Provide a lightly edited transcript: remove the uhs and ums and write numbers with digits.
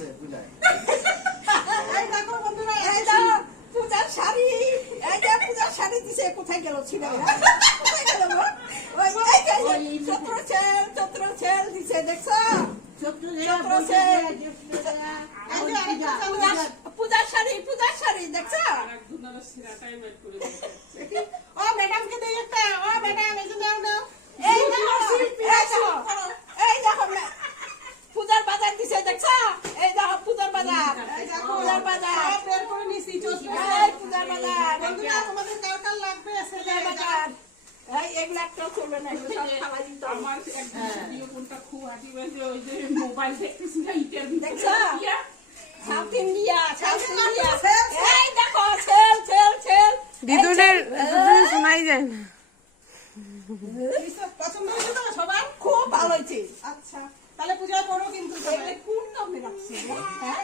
দিচ্ছে পূজায়। এই দেখো বন্ধুরা, এই দেখো পূজার শাড়ি, এই যে পূজার শাড়ি দিছে, কোথায় গেল ছিল? কোথায় গেল গো? ওই চত্র ছেল দিছে, দেখছো? পূজার শাড়ি দেখছো? ও ম্যাডামকে দেই একটা, ও ম্যাডাম এই যে নাও নাও। এই দেখো পূজার বাজার দিছে, দেখছো? এই দেখো পূজার বাজার, পূজার বাজার বের করে নিছি। পূজার বাজার বন্ধুরা, তোমাদের কার কার লাগবে পূজার বাজার? এগুলা একটা চলবে না, সব খাওয়া দিতে হবে। আমার একটা ভিডিও কোনটা খুব হাসি পেয়েছে, ওই যে মোবাইল দেখতেছি না, ইটার দেখছো? ভিতরে সাউথ ইন্ডিয়া এই দেখো ছেল দিদুনের শোনাই যায় না। পছন্দ হয়েছে তো সবার? খুব ভালো হয়েছে। আচ্ছা, তাহলে পূজা করো কিন্তু। কোন নামে রাখছি? হ্যাঁ